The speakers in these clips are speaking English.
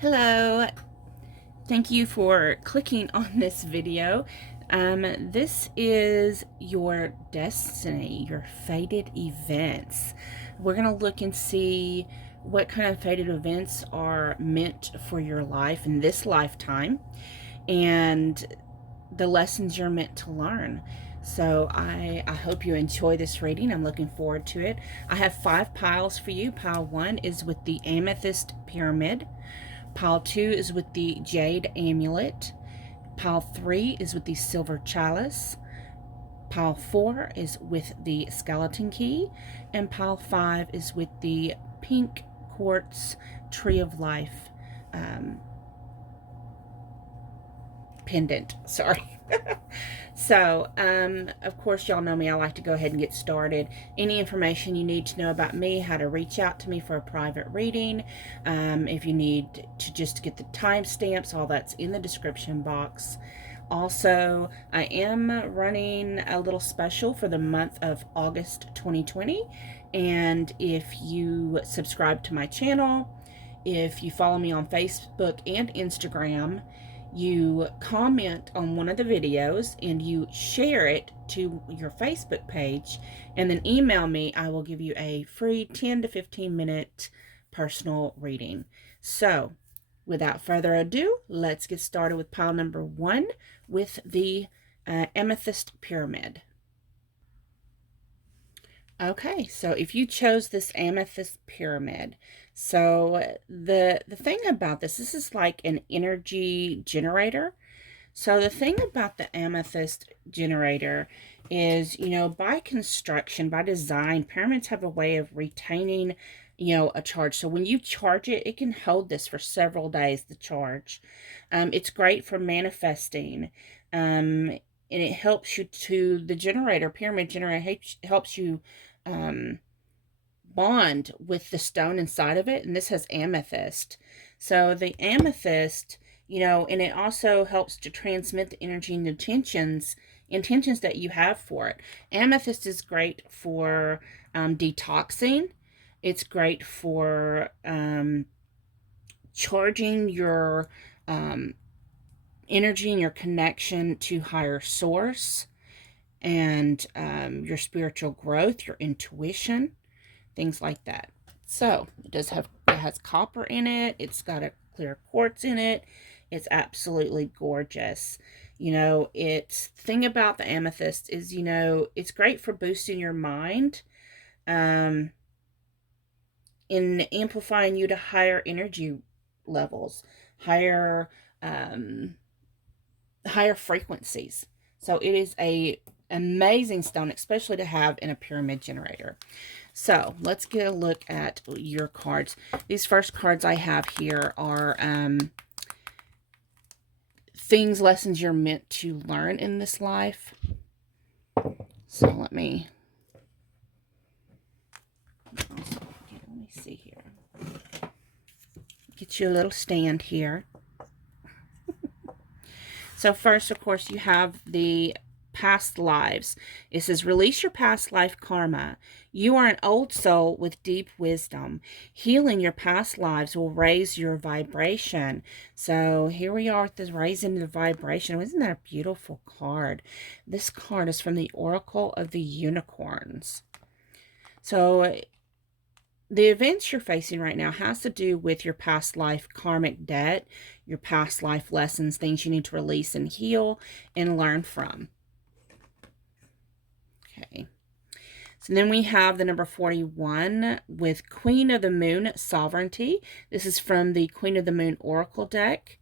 Hello, thank you for clicking on this video. This is your destiny, your fated events. We're going to look and see what kind of fated events are meant for your life in this lifetime and the lessons you're meant to learn. So I hope you enjoy this reading. I'm looking forward to it. I have 5 piles for you. Pile 1 is with the amethyst pyramid. Pile 2 is with the jade amulet. Pile 3 is with the silver chalice. Pile 4 is with the skeleton key. And pile 5 is with the pink quartz tree of life pendant. Sorry. So, of course, y'all know me. I like to go ahead and get started. Any information you need to know about me, how to reach out to me for a private reading, if you need to just get the timestamps, all that's in the description box. Also, I am running a little special for the month of August 2020. And if you subscribe to my channel, if you follow me on Facebook and Instagram, you comment on one of the videos and you share it to your Facebook page and then email me, I will give you a free 10 to 15 minute personal reading. So without further ado, let's get started with pile number 1 with the amethyst pyramid. Okay, so if you chose this amethyst pyramid, so the thing about this is like an energy generator. So the thing about the amethyst generator is, by construction, by design, pyramids have a way of retaining, a charge. So when you charge it, it can hold this for several days, the charge. It's great for manifesting. And it helps you the pyramid generator helps you bond with the stone inside of it. And this has amethyst. So the amethyst, and it also helps to transmit the energy and intentions that you have for it. Amethyst is great for detoxing. It's great for charging your energy and your connection to higher source and your spiritual growth, your intuition, things like that. So it has copper in it. It's got a clear quartz in it. It's absolutely gorgeous. Thing about the amethyst is, it's great for boosting your mind, in amplifying you to higher energy levels, higher frequencies. So it is a amazing stone, especially to have in a pyramid generator. So let's get a look at your cards. These first cards I have here are lessons you're meant to learn in this life. So let me see here. Get you a little stand here. So first, of course, you have the past lives. It says, release your past life karma. You are an old soul with deep wisdom. Healing your past lives will raise your vibration. So here we are with this raising the vibration. Isn't that a beautiful card? This card is from the Oracle of the Unicorns. So the events you're facing right now has to do with your past life karmic debt, your past life lessons, things you need to release and heal and learn from. Okay. So then we have the number 41 with Queen of the Moon, Sovereignty. This is from the Queen of the Moon Oracle deck.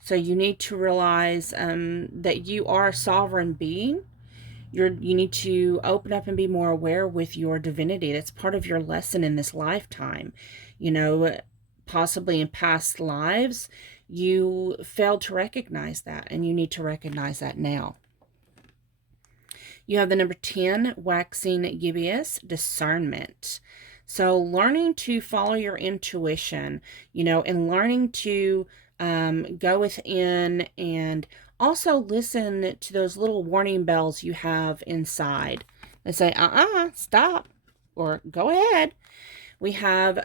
So you need to realize that you are a sovereign being. You need to open up and be more aware with your divinity. That's part of your lesson in this lifetime. Possibly in past lives, you failed to recognize that, and you need to recognize that now. You have the number 10, Waxing Gibbous, Discernment. So learning to follow your intuition, and learning to go within and also listen to those little warning bells you have inside. They say, stop, or go ahead. We have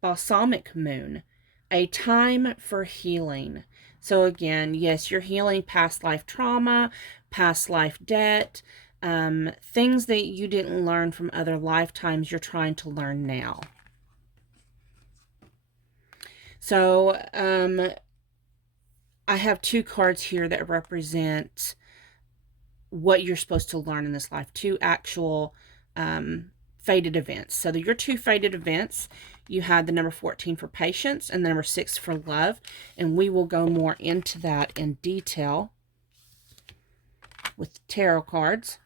Balsamic Moon, a time for healing. So again, yes, you're healing past life trauma, past life debt, things that you didn't learn from other lifetimes, you're trying to learn now. So I have 2 cards here that represent what you're supposed to learn in this life. 2 actual fated events. So your 2 fated events, you had the number 14 for patience and the number 6 for love. And we will go more into that in detail with tarot cards.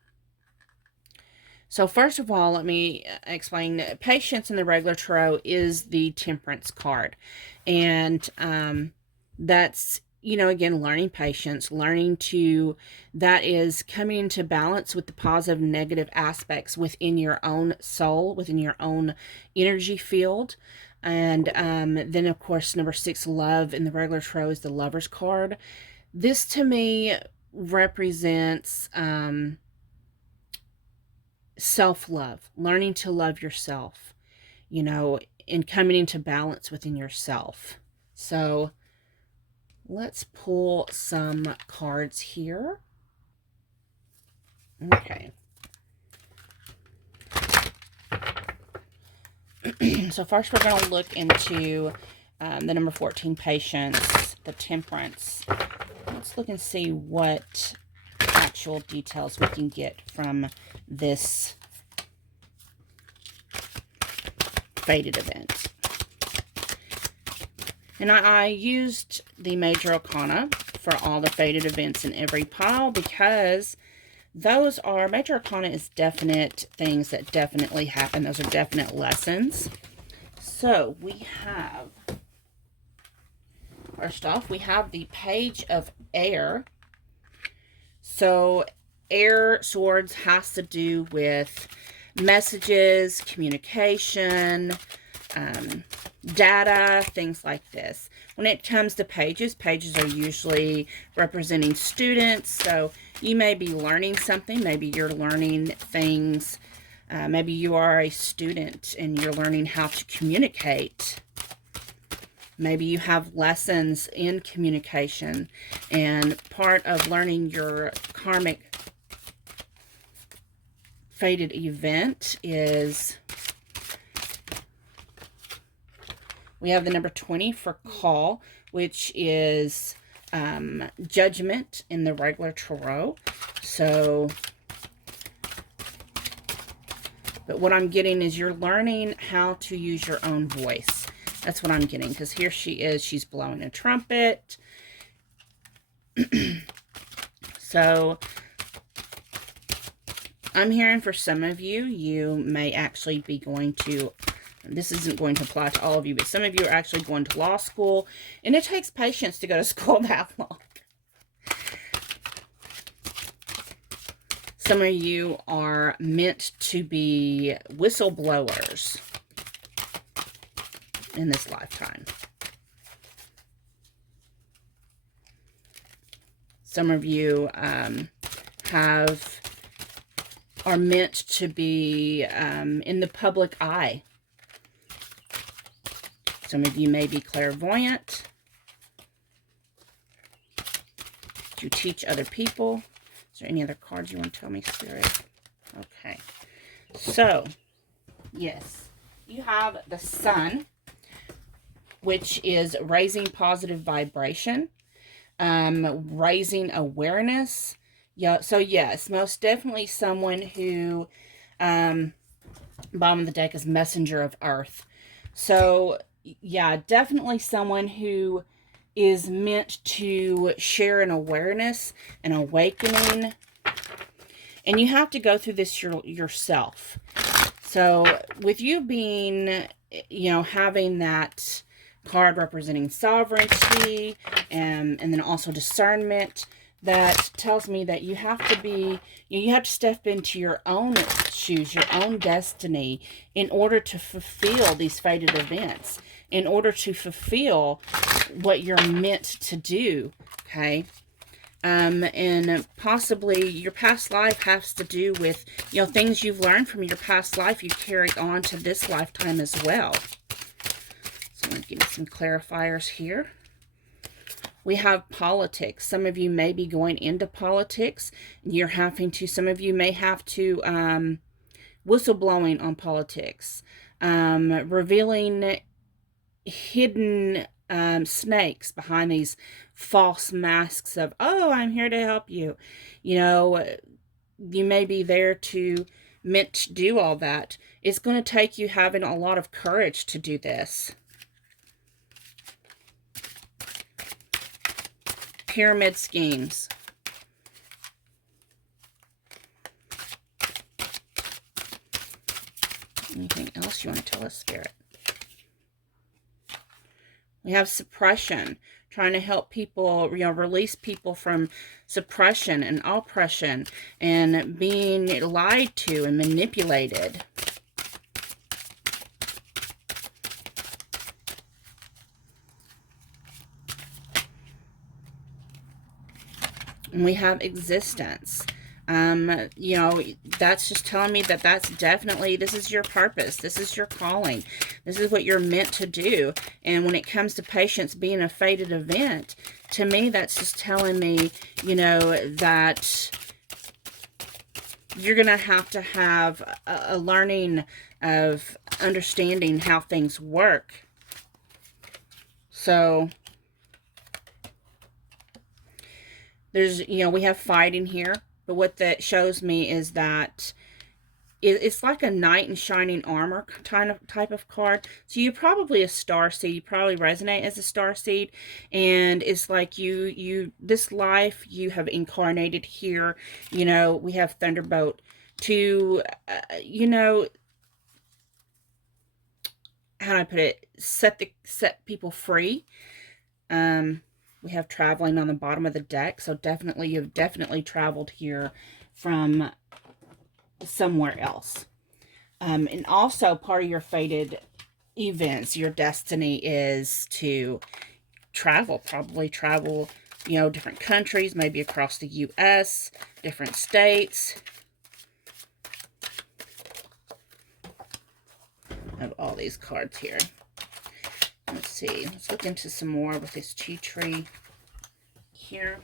So first of all, let me explain that patience in the regular tarot is the temperance card. And that's, you know, again, learning patience, learning to, that is coming into balance with the positive and negative aspects within your own soul, within your own energy field. And then, of course, number 6, love in the regular tarot is the Lover's card. This, to me, represents self-love, learning to love yourself, you know, and coming into balance within yourself. So let's pull some cards here. Okay. So first we're going to look into the number 14, patience, the temperance. Let's look and see what actual details we can get from this fated event. And I used the major arcana for all the fated events in every pile because those are, major arcana is definite things that definitely happen. Those are definite lessons. So we have, first off, we have the Page of Air. So air swords has to do with messages, communication, data, things like this. When it comes to pages, pages are usually representing students. So you may be learning something. Maybe you're learning things. Maybe you are a student and you're learning how to communicate. Maybe you have lessons in communication, and part of learning your karmic fated event is, we have the number 20 for call, which is judgment in the regular tarot. So, but what I'm getting is you're learning how to use your own voice. That's what I'm getting, because here she is. She's blowing a trumpet. So I'm hearing for some of you, you may actually be going to, this isn't going to apply to all of you, but some of you are actually going to law school, and it takes patience to go to school that long. Some of you are meant to be whistleblowers in this lifetime. Some of you are meant to be in the public eye. Some of you may be clairvoyant. You teach other people. Is there any other cards you want to tell me, Spirit? Okay. So, yes, you have the Sun, which is raising positive vibration, raising awareness. Yeah, so yes, most definitely someone who, bottom of the deck is Messenger of Earth. So, yeah, definitely someone who is meant to share an awareness, an awakening. And you have to go through this yourself. So, with you being, you know, having that card representing sovereignty and then also discernment, that tells me that you have to be, you have to step into your own shoes, your own destiny, in order to fulfill these fated events, in order to fulfill what you're meant to do, okay? And possibly your past life has to do with, you know, things you've learned from your past life you carry on to this lifetime as well. So I'm going to give me some clarifiers here. We have politics. Some of you may be going into politics. You're having to, some of you may have to, whistleblowing on politics. Revealing hidden snakes behind these false masks of, oh, I'm here to help you. You know, you may be there to meant to do all that. It's going to take you having a lot of courage to do this. Pyramid schemes. Anything else you want to tell us, Spirit? We have suppression, trying to help people, you know, release people from suppression and oppression and being lied to and manipulated. And we have existence. You know, that's just telling me that that's definitely, this is your purpose. This is your calling. This is what you're meant to do. And when it comes to patience being a fated event, to me, that's just telling me, you know, that you're going to have a learning of understanding how things work. So there's, you know, we have fighting here. But what that shows me is that it's like a knight in shining armor type of card. So you're probably a starseed. You probably resonate as a starseed. And it's like this life you have incarnated here. You know, we have Thunderbolt to, you know, how do I put it? Set people free. We have traveling on the bottom of the deck. So definitely, you've definitely traveled here from somewhere else. And also part of your fated events, your destiny is to travel, probably travel, you know, different countries, maybe across the U.S., different states. I have all these cards here. Let's see. Let's look into some more with this tea tree here.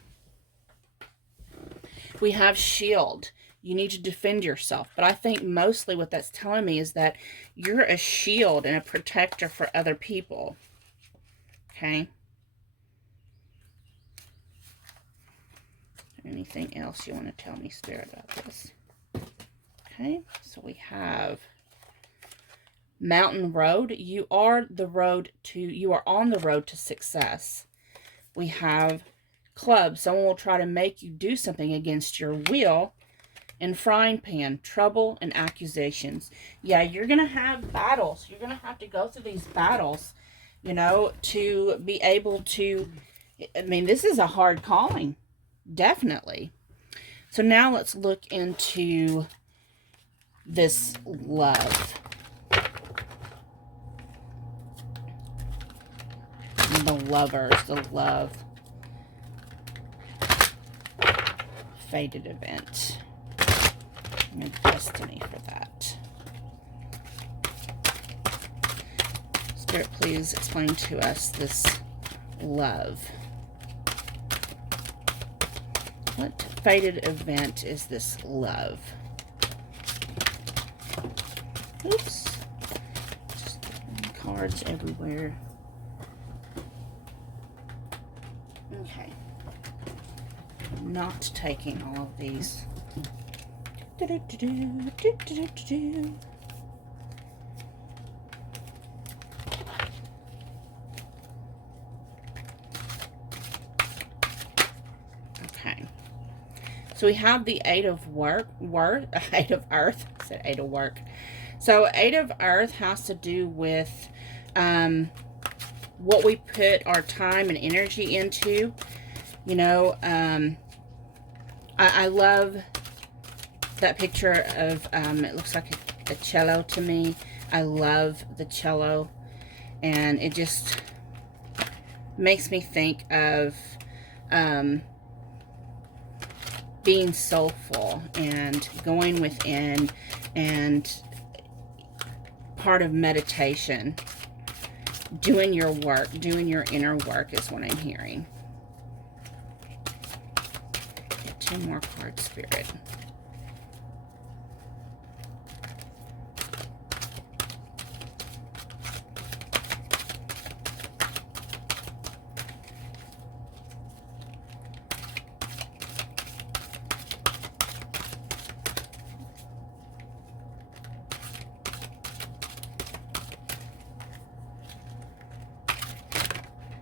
We have shield. You need to defend yourself. But I think mostly what that's telling me is that you're a shield and a protector for other people. Okay? Anything else you want to tell me, Spirit, about this? Okay, so we have Mountain Road. You are on the road to success. We have Club. Someone will try to make you do something against your will. And Frying Pan. Trouble and accusations. Yeah, you're going to have battles. You're going to have to go through these battles, you know, to be able to, I mean, this is a hard calling. Definitely. So now let's look into this love. The Lovers, the love. Fated event. And destiny for that. Spirit, please explain to us this love. What fated event is this love? Oops. Just cards everywhere. Okay. I'm not taking all of these. Okay. So we have the Eight of Eight of Earth. I said Eight of Work. So Eight of Earth has to do with what we put our time and energy into. You know, I love that picture of, it looks like a cello to me. I love the cello. And it just makes me think of being soulful and going within, and part of meditation. doing your work, doing your inner work is what I'm hearing. Get 2 more cards, Spirit.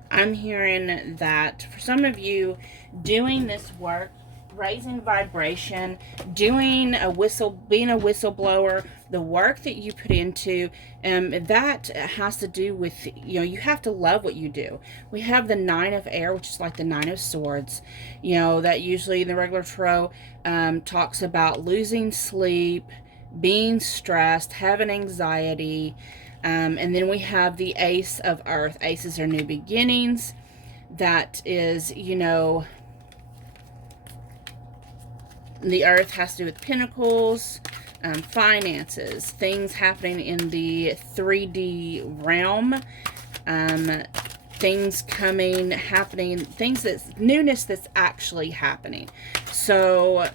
I'm hearing that for some of you, doing this work, raising vibration, doing a being a whistleblower, the work that you put into, that has to do with, you have to love what you do. We have the 9 of air, which is like the 9 of swords, that usually in the regular tarot talks about losing sleep, being stressed, having anxiety. And then we have the Ace of Earth. Aces are new beginnings. That is, the Earth has to do with pentacles, finances, things happening in the 3D realm, things happening, things newness that's actually happening. So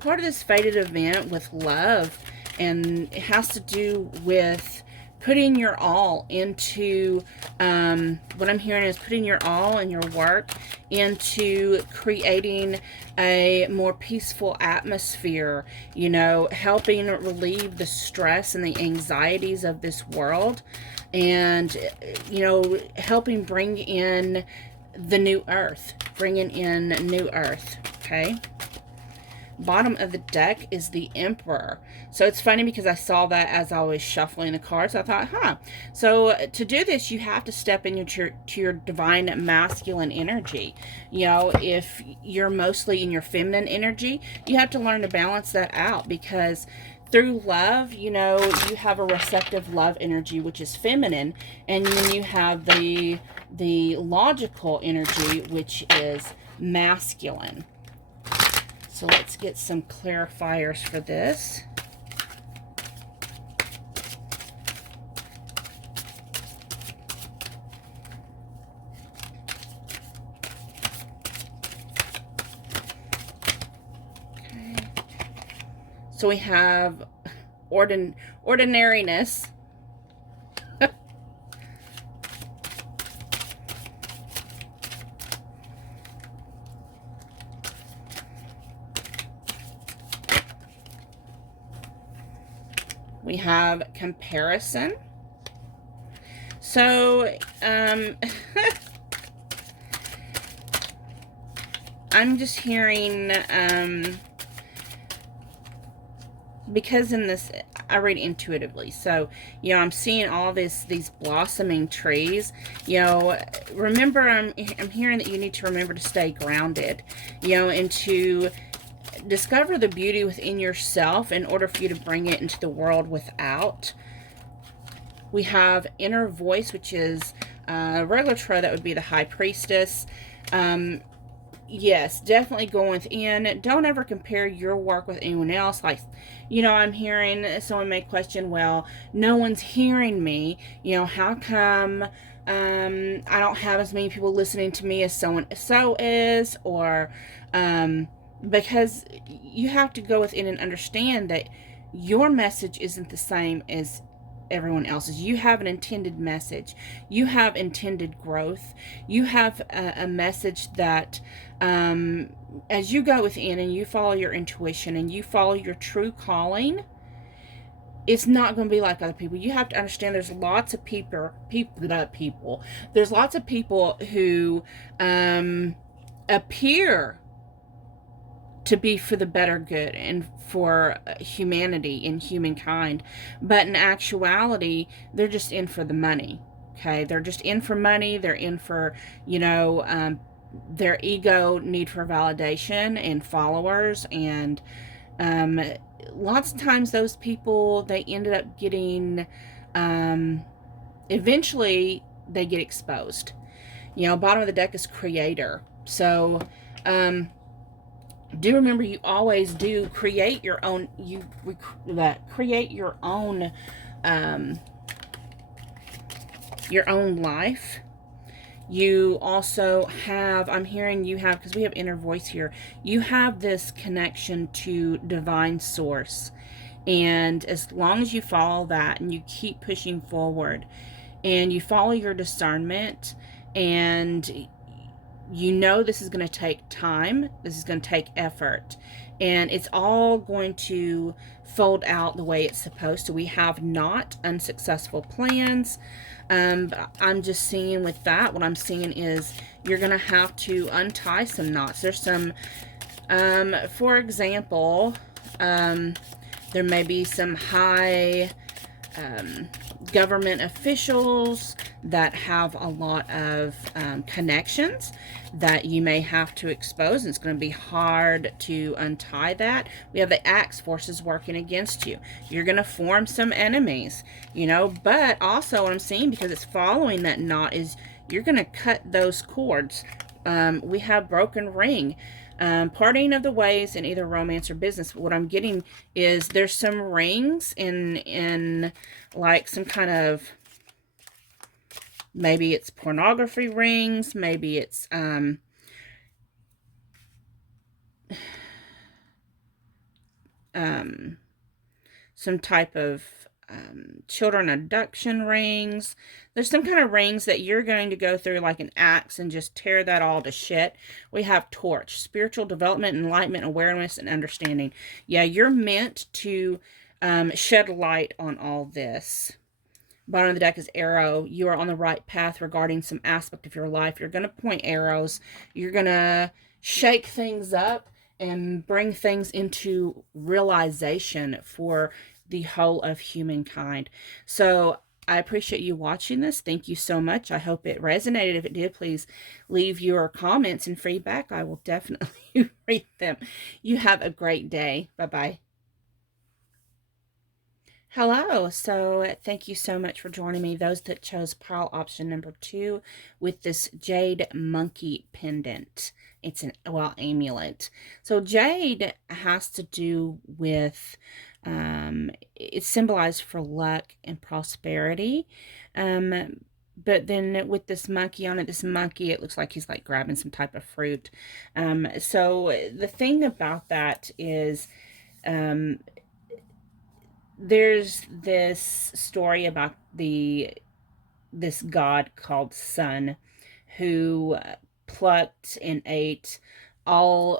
part of this fated event with love, and it has to do with putting your all into, what I'm hearing is putting your all and your work into creating a more peaceful atmosphere, helping relieve the stress and the anxieties of this world, and, helping bring in the new earth, okay? Bottom of the deck is the Emperor. So it's funny because I saw that as I was shuffling the cards. I thought, So to do this, you have to step into your divine masculine energy. If you're mostly in your feminine energy, you have to learn to balance that out, because through love, you have a receptive love energy, which is feminine, and then you have the logical energy, which is masculine. So let's get some clarifiers for this. Okay. So we have ordinariness. We have comparison. So, I'm just hearing, because in this, I read intuitively. So, I'm seeing all these blossoming trees. Remember, I'm hearing that you need to remember to stay grounded, and to discover the beauty within yourself in order for you to bring it into the world without. We have inner voice, which is regular tarot, that would be the High Priestess. Yes, definitely go within. Don't ever compare your work with anyone else. Like, I'm hearing someone may question, well, no one's hearing me. How come I don't have as many people listening to me as so is? Or because you have to go within and understand that your message isn't the same as everyone else's. You have an intended message. You have intended growth. You have a message that as you go within and you follow your intuition and you follow your true calling, it's not going to be like other people. You have to understand there's lots of people. There's lots of people who appear to be for the better good and for humanity and humankind. But in actuality, they're just in for the money. Okay? They're just in for money. They're in for, their ego need for validation and followers. And lots of times those people, they ended up getting, eventually they get exposed. Bottom of the deck is Creator. So, do remember, you always do create your own, create your own your own life. You also have, I'm hearing you have, because we have inner voice here, you have this connection to divine source. And as long as you follow that and you keep pushing forward and you follow your discernment, and you know this is going to take time, this is going to take effort, and it's all going to fold out the way it's supposed to. We have not unsuccessful plans. But I'm just seeing with that, what I'm seeing is you're going to have to untie some knots. There's some, for example, there may be some high government officials that have a lot of connections that you may have to expose, and it's going to be hard to untie that. We have the axe forces working against you. You're going to form some enemies, you know, but also what I'm seeing, because it's following that knot, is you're going to cut those cords. We have broken ring. Parting of the ways in either romance or business. What I'm getting is there's some rings in like some kind of, maybe it's pornography rings, maybe it's some type of children abduction rings. There's some kind of rings that you're going to go through like an axe and just tear that all to shit. We have torch, spiritual development, enlightenment, awareness, and understanding. Yeah, you're meant to shed light on all this. Bottom of the deck is arrow. You are on the right path regarding some aspect of your life. You're going to point arrows. You're going to shake things up and bring things into realization for the whole of humankind. So I appreciate you watching this. Thank you so much. I hope it resonated. If it did, please leave your comments and feedback. I will definitely read them. You have a great day. Bye-bye. Hello. So thank you so much for joining me. Those that chose pile option number 2 with this jade monkey pendant. It's an, well, amulet. So jade has to do with, it's symbolized for luck and prosperity. But then with this monkey on it, this monkey, it looks like he's like grabbing some type of fruit. So the thing about that is, there's this story about this god called Sun, who plucked and ate a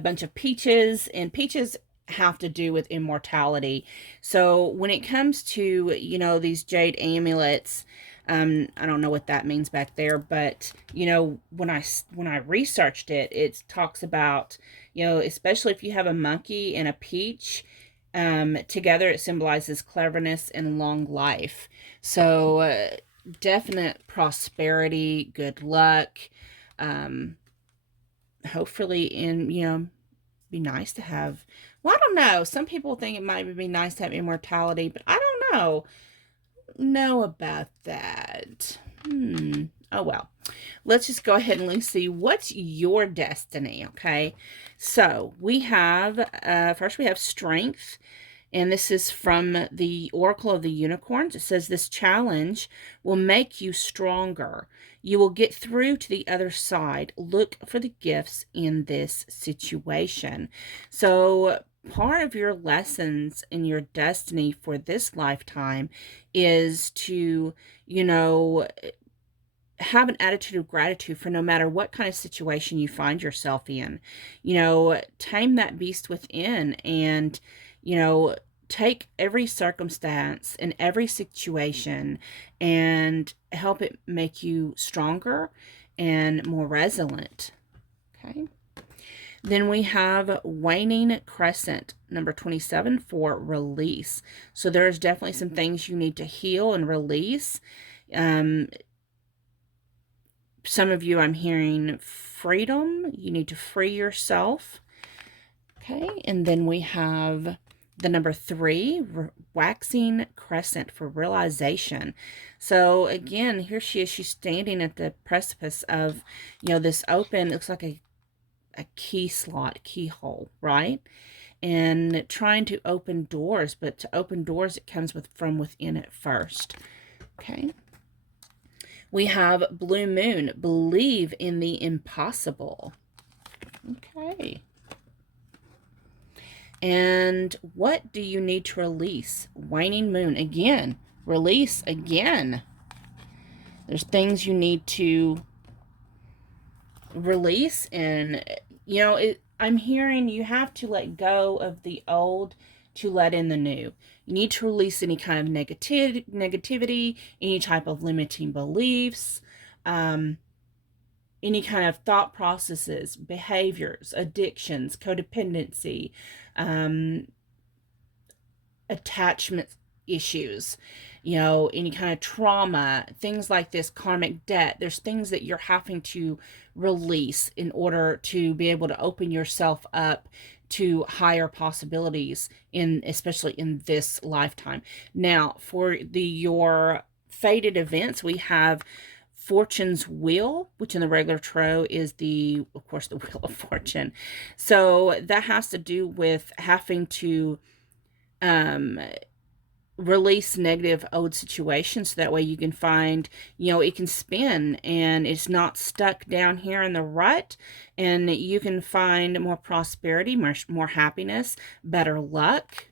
bunch of peaches, and peaches have to do with immortality. So when it comes to, you know, these jade amulets, I don't know what that means back there, but you know, when I researched it, it talks about, you know, especially if you have a monkey and a peach together, it symbolizes cleverness and long life. So definite prosperity, good luck. Hopefully, you know, be nice to have, well, I don't know, some people think it might be nice to have immortality, but I don't know about that. Oh well, let's just go ahead and see what's your destiny. Okay, so we have first we have strength, and this is from the Oracle of the Unicorns. It says this challenge will make you stronger. You will get through to the other side. Look for the gifts in this situation. So part of your lessons in your destiny for this lifetime is to, you know, have an attitude of gratitude for no matter what kind of situation you find yourself in. You know, tame that beast within, and, you know, take every circumstance and every situation and help it make you stronger and more resilient. Okay. Then we have waning crescent, number 27, for release. So there's definitely some things you need to heal and release. Some of you, I'm hearing freedom. You need to free yourself. Okay, and then we have the number 3, waxing crescent, for realization. So again, here she is. She's standing at the precipice of, you know, this open, looks like a key slot, keyhole, right? And trying to open doors, but to open doors, it comes from within it first. Okay. We have Blue Moon, believe in the impossible. Okay. And what do you need to release? Waning Moon, again. Release again. There's things you need to release, and, you know, I'm hearing you have to let go of the old to let in the new. You need to release any kind of negativity, any type of limiting beliefs, any kind of thought processes, behaviors, addictions, codependency, attachment issues, you know, any kind of trauma, things like this, karmic debt. There's things that you're having to release in order to be able to open yourself up to higher possibilities, especially in this lifetime. Now, for your fated events, we have Fortune's Wheel, which in the regular tarot is of course, the Wheel of Fortune. So that has to do with having to release negative old situations, so that way you can find, you know, it can spin and it's not stuck down here in the rut, and you can find more prosperity, more happiness, better luck.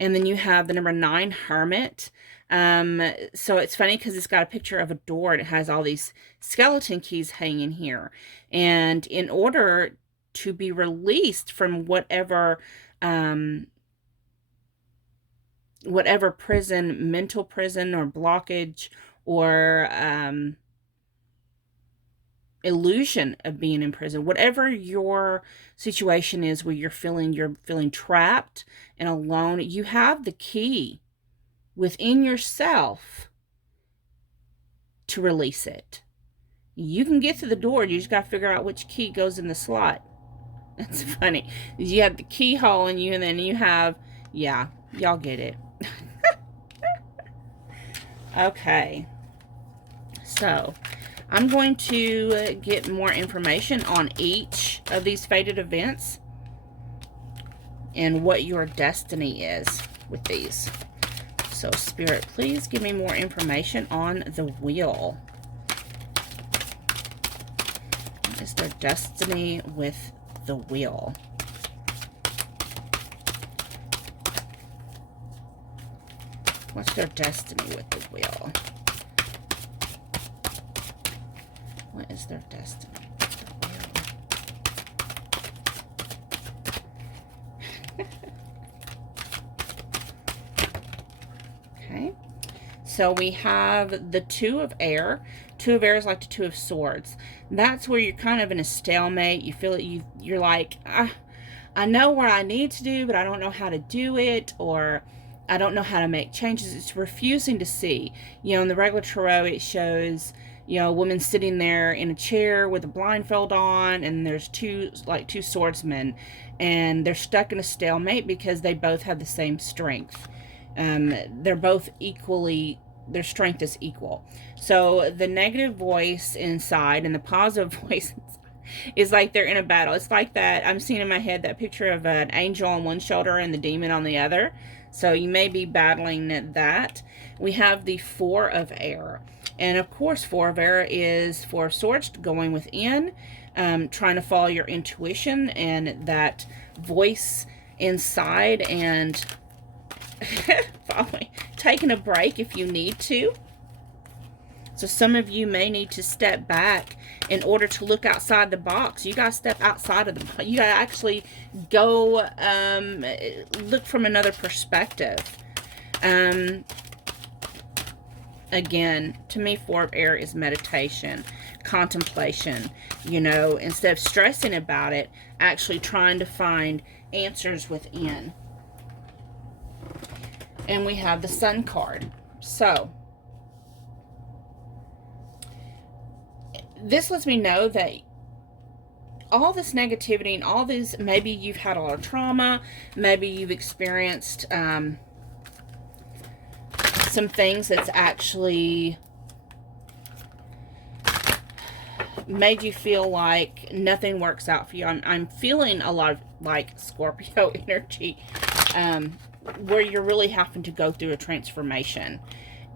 And then you have the number 9, Hermit. So it's funny because it's got a picture of a door and it has all these skeleton keys hanging here, and in order to be released from whatever prison, mental prison or blockage or illusion of being in prison, whatever your situation is where you're feeling trapped and alone, you have the key within yourself to release it. You can get to the door, you just got to figure out which key goes in the slot. That's funny. You have the keyhole in you, and then you have, yeah, y'all get it. Okay, so I'm going to get more information on each of these fated events and what your destiny is with these. So Spirit, please give me more information on the wheel. What is their destiny with the wheel? What's their destiny with the wheel? What is their destiny with the wheel? Okay. So we have the Two of Air. Two of Air is like the Two of Swords. That's where you're kind of in a stalemate. You feel it. You're like, I know what I need to do, but I don't know how to do it, or I don't know how to make changes. It's refusing to see. You know, in the regular tarot, it shows, you know, a woman sitting there in a chair with a blindfold on, and there's two swordsmen, and they're stuck in a stalemate because they both have the same strength. They're both equally, their strength is equal. So the negative voice inside and the positive voice is like they're in a battle. It's like that, I'm seeing in my head that picture of an angel on one shoulder and the demon on the other. So you may be battling that. We have the Four of Air. And of course, Four of Air is Four of Swords, going within, trying to follow your intuition and that voice inside, and taking a break if you need to. So some of you may need to step back in order to look outside the box. You got to step outside of the box. You got to actually go look from another perspective. Again, to me, Four of Air is meditation, contemplation. You know, instead of stressing about it, actually trying to find answers within. And we have the Sun card. So this lets me know that all this negativity and all these, maybe you've had a lot of trauma, maybe you've experienced some things that's actually made you feel like nothing works out for you. I'm feeling a lot of like Scorpio energy, where you're really having to go through a transformation.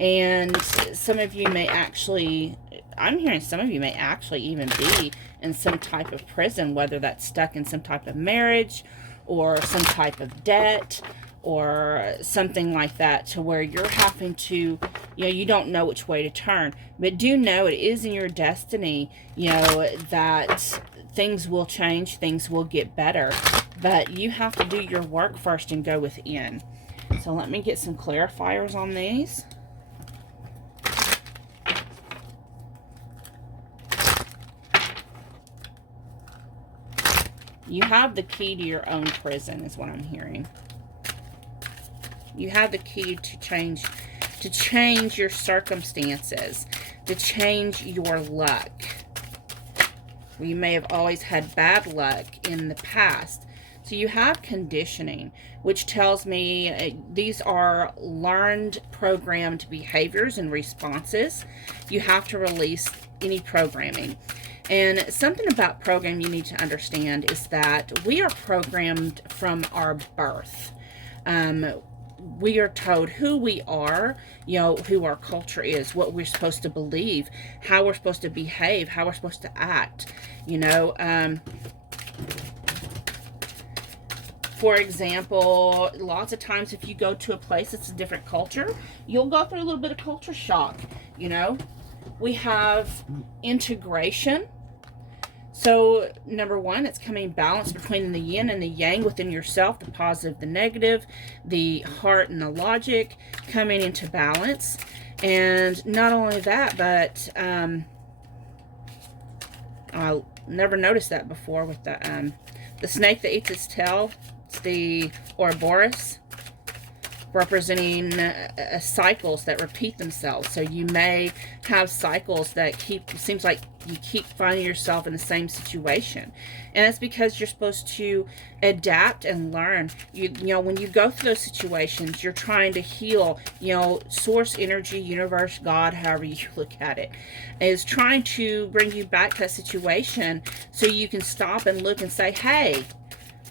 And some of you may actually, I'm hearing some of you may actually even be in some type of prison, whether that's stuck in some type of marriage or some type of debt or something like that, to where you're having to, you know, you don't know which way to turn. But do know it is in your destiny, you know, that things will change, things will get better. But you have to do your work first and go within. So let me get some clarifiers on these. You have the key to your own prison, is what I'm hearing. You have the key to change your circumstances, to change your luck. You may have always had bad luck in the past. So you have conditioning, which tells me these are learned, programmed behaviors and responses. You have to release any programming. And something about program you need to understand is that we are programmed from our birth. We are told who we are, you know, who our culture is, what we're supposed to believe, how we're supposed to behave, how we're supposed to act, you know. For example, lots of times if you go to a place that's a different culture, you'll go through a little bit of culture shock, you know. We have integration. So, number one, it's coming balance between the yin and the yang within yourself, the positive, the negative, the heart and the logic coming into balance. And not only that, but I never noticed that before with the snake that eats its tail. It's the Ouroboros, representing cycles that repeat themselves. So you may have cycles that seems like you keep finding yourself in the same situation. And that's because you're supposed to adapt and learn. You know, when you go through those situations, you're trying to heal, you know, source energy, universe, God, however you look at it, is trying to bring you back to that situation so you can stop and look and say, hey,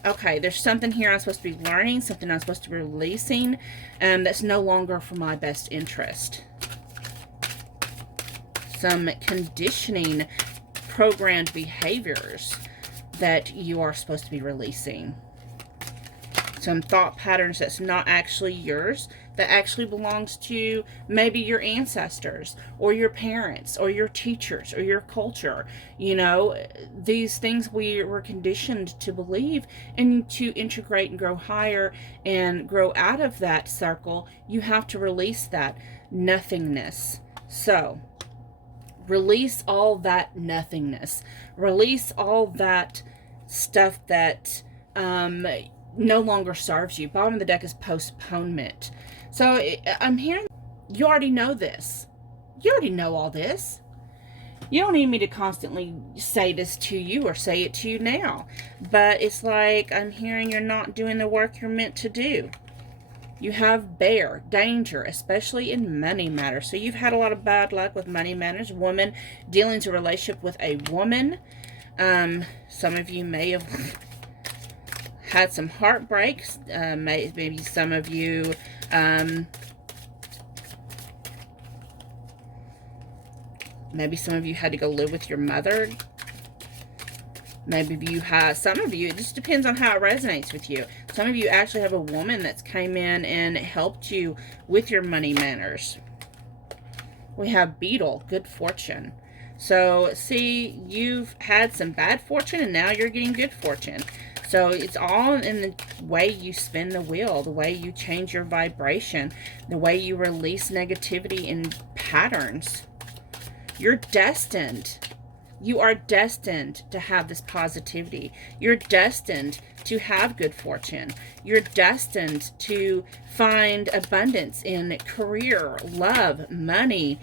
okay, there's something here I'm supposed to be learning, something I'm supposed to be releasing, that's no longer for my best interest. Some conditioning, programmed behaviors that you are supposed to be releasing. Some thought patterns that's not actually yours, that actually belongs to maybe your ancestors or your parents or your teachers or your culture. You know, these things we were conditioned to believe, and to integrate and grow higher and grow out of that circle, you have to release that nothingness. So, release all that nothingness. Release all that stuff that no longer serves you. Bottom of the deck is postponement. So I'm hearing you already know this. You already know all this. You don't need me to constantly say this to you or say it to you now. But it's like I'm hearing you're not doing the work you're meant to do. You have bear, danger, especially in money matters. So you've had a lot of bad luck with money matters. Woman, dealing with a relationship with a woman. Some of you may have had some heartbreaks. Maybe some of you had to go live with your mother. Maybe you have, some of you, it just depends on how it resonates with you. Some of you actually have a woman that's came in and helped you with your money manners. We have beetle, good fortune. So, see, you've had some bad fortune and now you're getting good fortune. So, it's all in the way you spin the wheel, the way you change your vibration, the way you release negativity and patterns. You're destined. You are destined to have this positivity. You're destined to have good fortune. You're destined to find abundance in career, love, money,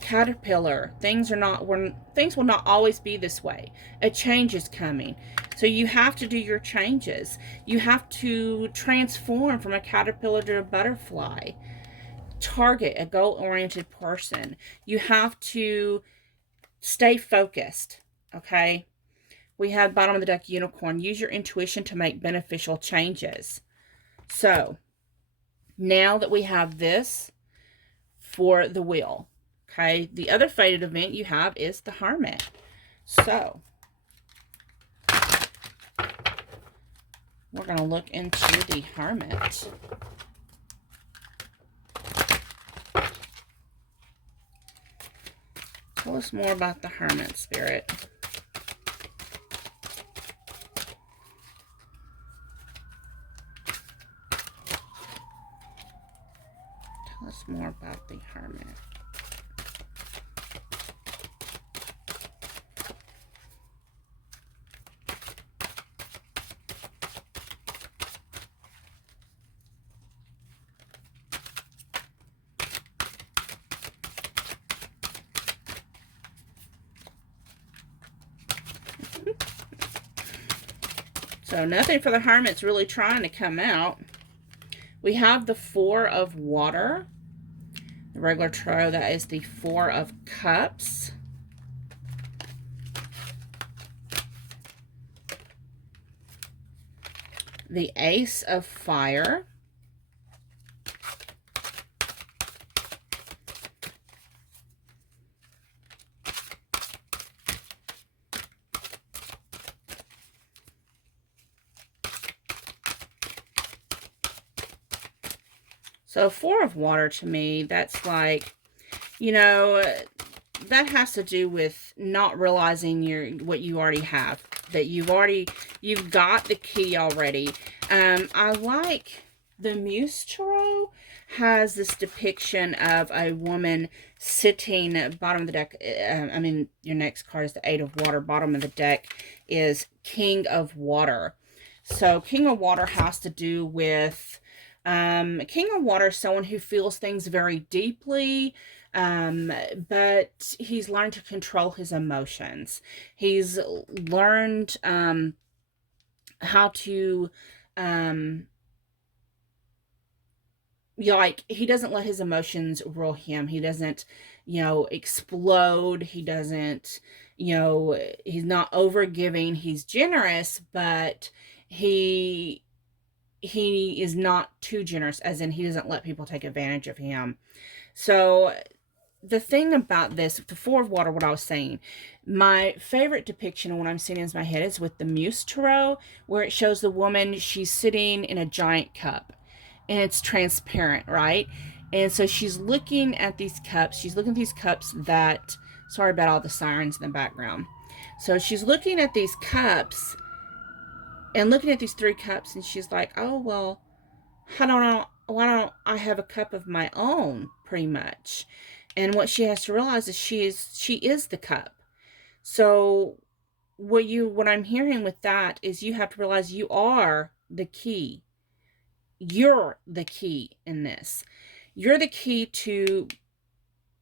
caterpillar. Things will not always be this way. A change is coming. So you have to do your changes. You have to transform from a caterpillar to a butterfly. Target a goal-oriented person. You have to stay focused, okay? We have bottom of the deck unicorn. Use your intuition to make beneficial changes. So, now that we have this, for the wheel. Okay, the other fated event you have is the Hermit. So, we're going to look into the Hermit. Tell us more about the Hermit, Spirit. Tell us more about the Hermit. So nothing for the Hermit's really trying to come out. We have the Four of Water. The regular tarot, that is the Four of Cups. The Ace of Fire. So Four of Water to me, that's like, you know, that has to do with not realizing what you already have. That you've got the key already. I like the Muse Tarot has this depiction of a woman sitting bottom of the deck. I mean, your next card is the Eight of Water. Bottom of the deck is King of Water. So King of Water has to do with King of Water is someone who feels things very deeply, but he's learned to control his emotions. He's learned how to, like, he doesn't let his emotions rule him. He doesn't, explode. He doesn't, he's not overgiving. He's generous, but he is not too generous, as in he doesn't let people take advantage of him. So the thing about this, the Four of Water, what I was saying, my favorite depiction of what I'm seeing in my head is with the Muse Tarot, where it shows the woman, she's sitting in a giant cup, and it's transparent, right? And so she's looking at these cups. She's looking at these cups that, sorry about all the sirens in the background. So she's looking at these cups, and looking at these three cups, and she's like, oh, well, why don't I have a cup of my own, pretty much. And what she has to realize is she is the cup. So what I'm hearing with that is you have to realize you are the key. You're the key in this. You're the key to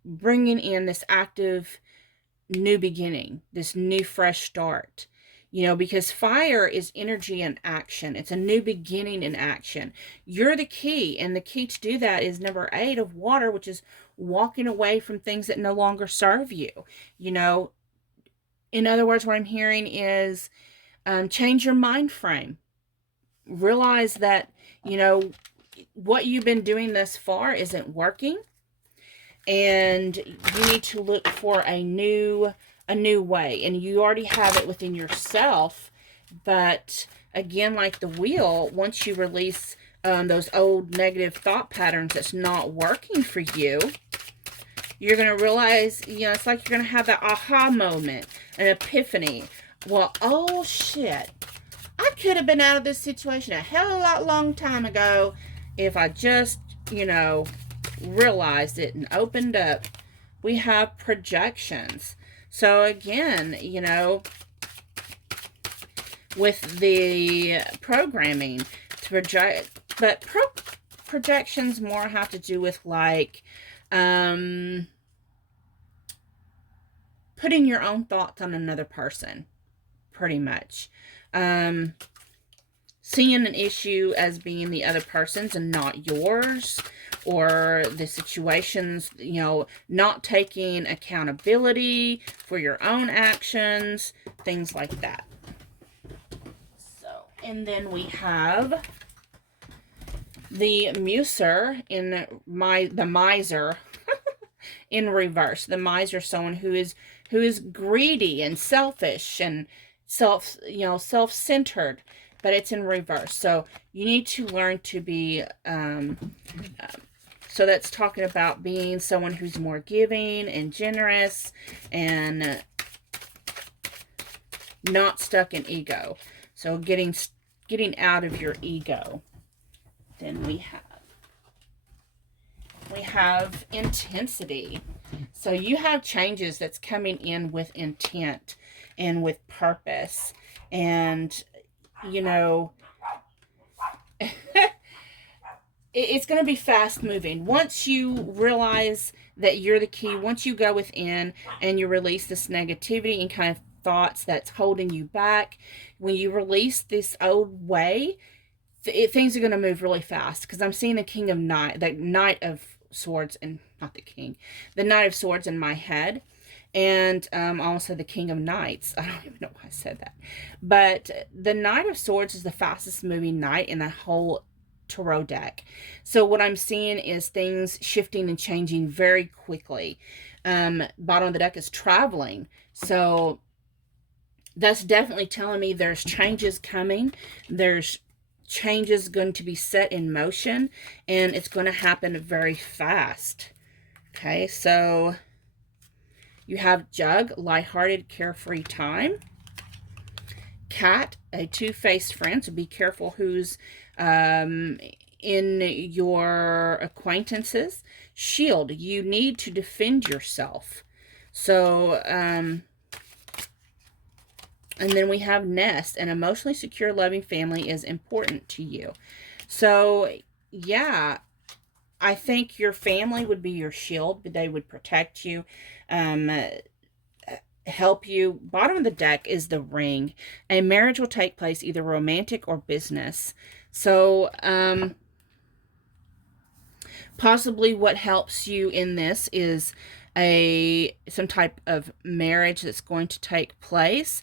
bringing in this active new beginning, this new fresh start. Because fire is energy in action. It's a new beginning in action. You're the key, and the key to do that is number 8 of Water, which is walking away from things that no longer serve you. In other words, what I'm hearing is change your mind frame. Realize that, what you've been doing thus far isn't working, and you need to look for a new way, and you already have it within yourself. But again, like the wheel, once you release those old negative thought patterns that's not working for you, you're going to realize, it's like you're going to have that aha moment, an epiphany. Well, oh shit, I could have been out of this situation a hell of a lot long time ago if I just, realized it and opened up. We have projections. So again, with the programming to project, but projections more have to do with like putting your own thoughts on another person, pretty much. Seeing an issue as being the other person's and not yours, or the situations, not taking accountability for your own actions, things like that. So, and then we have the Muser in the Miser. in reverse. The miser is someone who is greedy and selfish and self-centered, but it's in reverse. So you need to learn to be so that's talking about being someone who's more giving and generous and not stuck in ego. So getting out of your ego. Then we have intensity. So you have changes that's coming in with intent and with purpose. And, you know, it's going to be fast moving. Once you realize that you're the key, once you go within and you release this negativity and kind of thoughts that's holding you back, when you release this old way, things are going to move really fast. Because I'm seeing the Knight of Swords, and not the King, the Knight of Swords in my head. And also the King of Knights. I don't even know why I said that. But the Knight of Swords is the fastest moving knight in the whole tarot deck. So what I'm seeing is things shifting and changing very quickly. Bottom of the deck is traveling. So that's definitely telling me there's changes coming. There's changes going to be set in motion. And it's going to happen very fast. Okay, so you have Jug, lighthearted, carefree time. Cat, a two-faced friend, so be careful who's in your acquaintances. Shield, you need to defend yourself. So, and then we have Nest, an emotionally secure, loving family is important to you. So, yeah, I think your family would be your shield, but they would protect you, help you. Bottom of the deck is the Ring. A marriage will take place, either romantic or business. So, possibly what helps you in this is some type of marriage that's going to take place.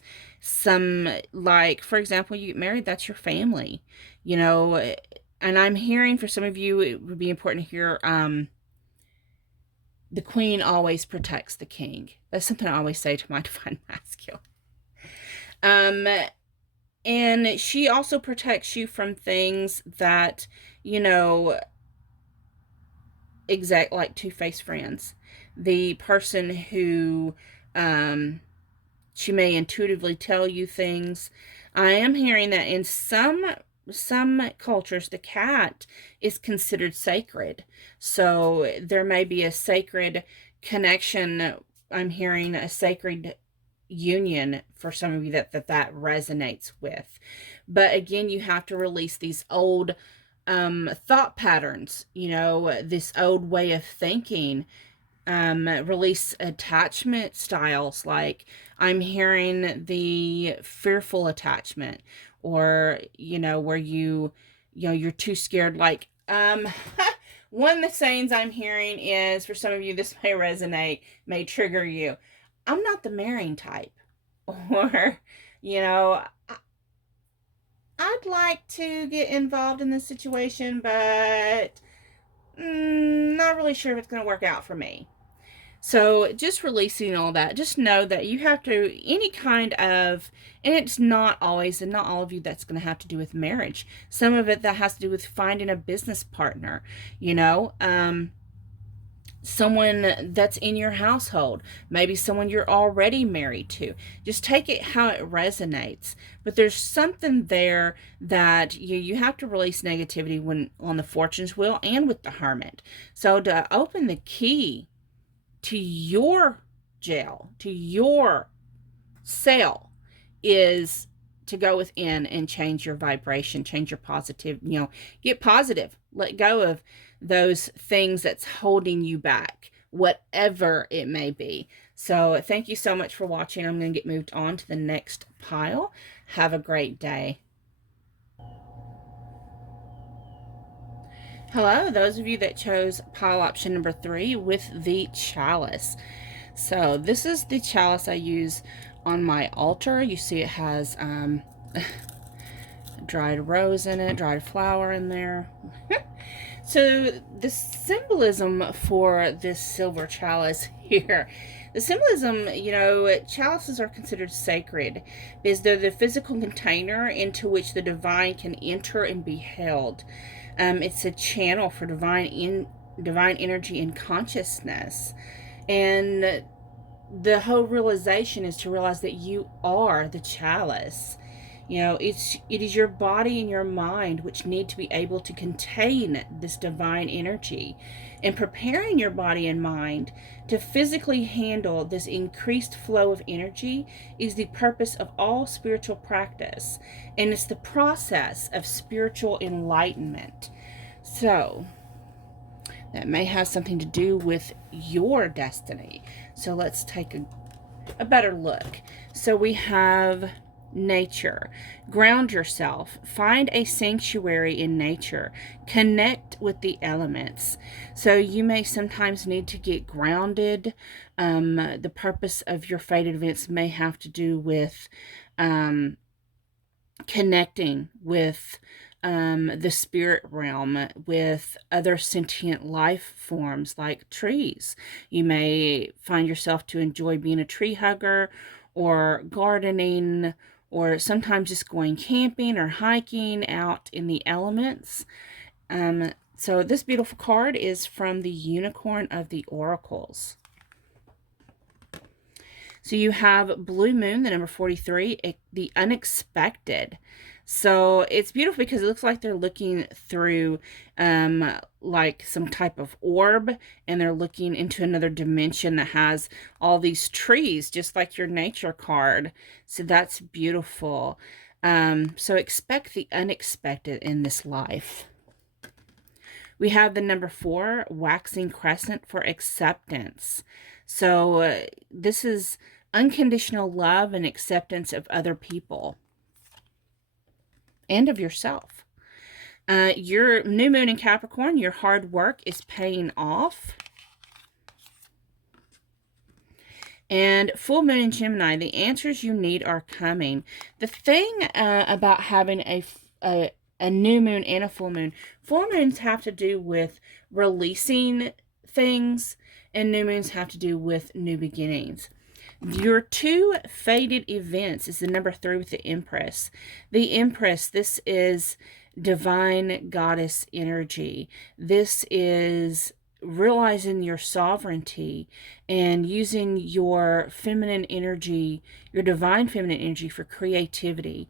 Like, for example, you get married, that's your family, you know. And I'm hearing for some of you, it would be important to hear, the Queen always protects the King. That's something I always say to my divine masculine. And she also protects you from things that, you know, like two-faced friends. The person who, she may intuitively tell you things. I am hearing that in some cultures, the cat is considered sacred. So there may be a sacred connection. I'm hearing a sacred union for some of you that resonates with. But again, you have to release these old thought patterns, you know, this old way of thinking. Release attachment styles. Like, I'm hearing the fearful attachment, or, you know, where you're too scared. Like, one of the sayings I'm hearing is, for some of you, this may resonate, may trigger you. I'm not the marrying type. Or, you know, I'd like to get involved in this situation, but not really sure if it's going to work out for me. So just releasing all that, just know that you have to, any kind of, and it's not always, and not all of you that's going to have to do with marriage. Some of it that has to do with finding a business partner, you know, someone that's in your household, maybe someone you're already married to. Just take it how it resonates. But there's something there that you have to release negativity when on the Fortune's Wheel and with the Hermit. So to open the key to your jail, to your cell, is to go within and change your vibration, change your positive, you know, get positive, let go of those things that's holding you back, whatever it may be. So thank you so much for watching. I'm going to get moved on to the next pile. Have a great day. Hello, those of you that chose pile option number 3 with the chalice. So this is the chalice I use on my altar. You see it has dried rose in it, dried flower in there. So the symbolism for this silver chalice here, the symbolism, chalices are considered sacred because they're the physical container into which the divine can enter and be held. It's a channel for divine energy and consciousness. And the whole realization is to realize that you are the chalice. It is your body and your mind which need to be able to contain this divine energy. And preparing your body and mind to physically handle this increased flow of energy is the purpose of all spiritual practice. And it's the process of spiritual enlightenment. So, that may have something to do with your destiny. So let's take a better look. So we have nature. Ground yourself. Find a sanctuary in nature. Connect with the elements. So you may sometimes need to get grounded. The purpose of your fated events may have to do with connecting with the spirit realm, with other sentient life forms like trees. You may find yourself to enjoy being a tree hugger or gardening, or sometimes just going camping or hiking out in the elements. So this beautiful card is from the Unicorn of the Oracles. So you have Blue Moon, the number 43, the unexpected. So it's beautiful because it looks like they're looking through like some type of orb, and they're looking into another dimension that has all these trees, just like your nature card. So that's beautiful. So expect the unexpected in this life. We have the number 4, Waxing Crescent, for acceptance. So this is unconditional love and acceptance of other people and of yourself. Your new moon in Capricorn, your hard work is paying off. And full moon in Gemini, the answers you need are coming. The thing about having a new moon and a full moons have to do with releasing things, and new moons have to do with new beginnings. Your 2 fated events is the number 3 with the Empress. The Empress, this is divine goddess energy. This is realizing your sovereignty and using your feminine energy, your divine feminine energy, for creativity.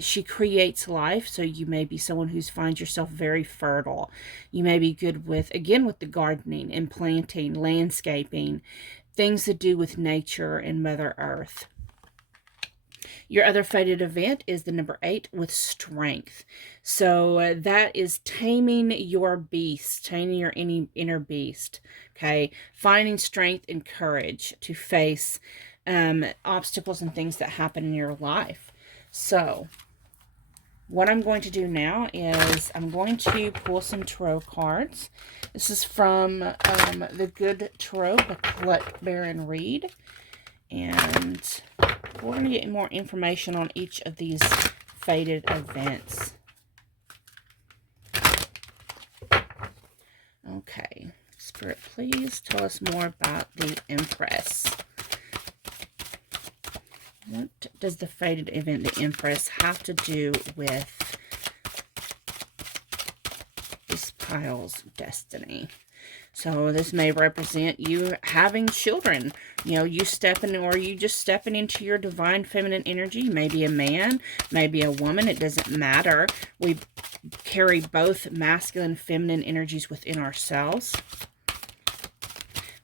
She creates life, so you may be someone who finds yourself very fertile. You may be good with the gardening and planting, landscaping, things to do with nature and Mother Earth. Your other fated event is the number 8 with strength. So that is taming your beast, taming your inner beast. Okay, finding strength and courage to face obstacles and things that happen in your life. So what I'm going to do now is I'm going to pull some tarot cards. This is from the Good Tarot by Baron Reed. And we're going to get more information on each of these fated events. Okay. Spirit, please tell us more about the Empress. What does the fated event, the Empress, have to do with this pile's destiny? So this may represent you having children, you just stepping into your divine feminine energy. Maybe a man, maybe a woman, it doesn't matter. We carry both masculine and feminine energies within ourselves.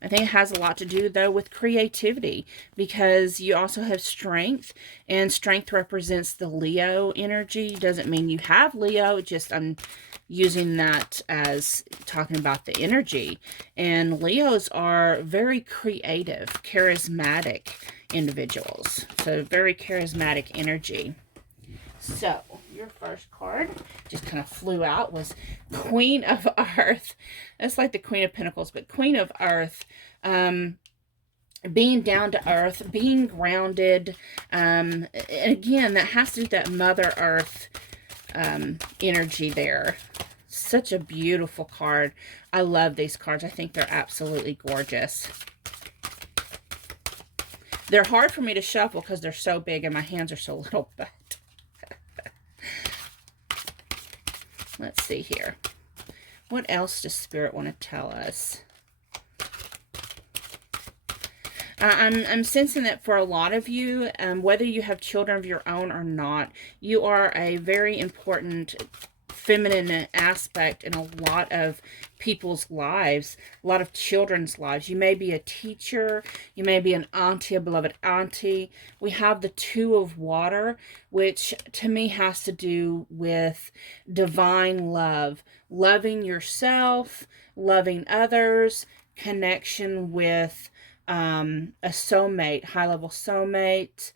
I think it has a lot to do, though, with creativity, because you also have strength, and strength represents the Leo energy. Doesn't mean you have Leo, just I'm using that as talking about the energy. And Leos are very creative, charismatic individuals. So very charismatic energy. So your first card just kind of flew out was Queen of Earth. That's like the Queen of Pentacles, but Queen of Earth, being down to earth, being grounded. And again, that has to do with that Mother Earth energy there. Such a beautiful card. I love these cards. I think they're absolutely gorgeous. They're hard for me to shuffle because they're so big and my hands are so little, but let's see here. What else does Spirit want to tell us? I'm sensing that for a lot of you, whether you have children of your own or not, you are a very important feminine aspect in a lot of people's lives, a lot of children's lives. You may be a teacher, you may be an auntie, a beloved auntie. We have the Two of Water, which to me has to do with divine love, loving yourself, loving others, connection with a soulmate, high-level soulmate,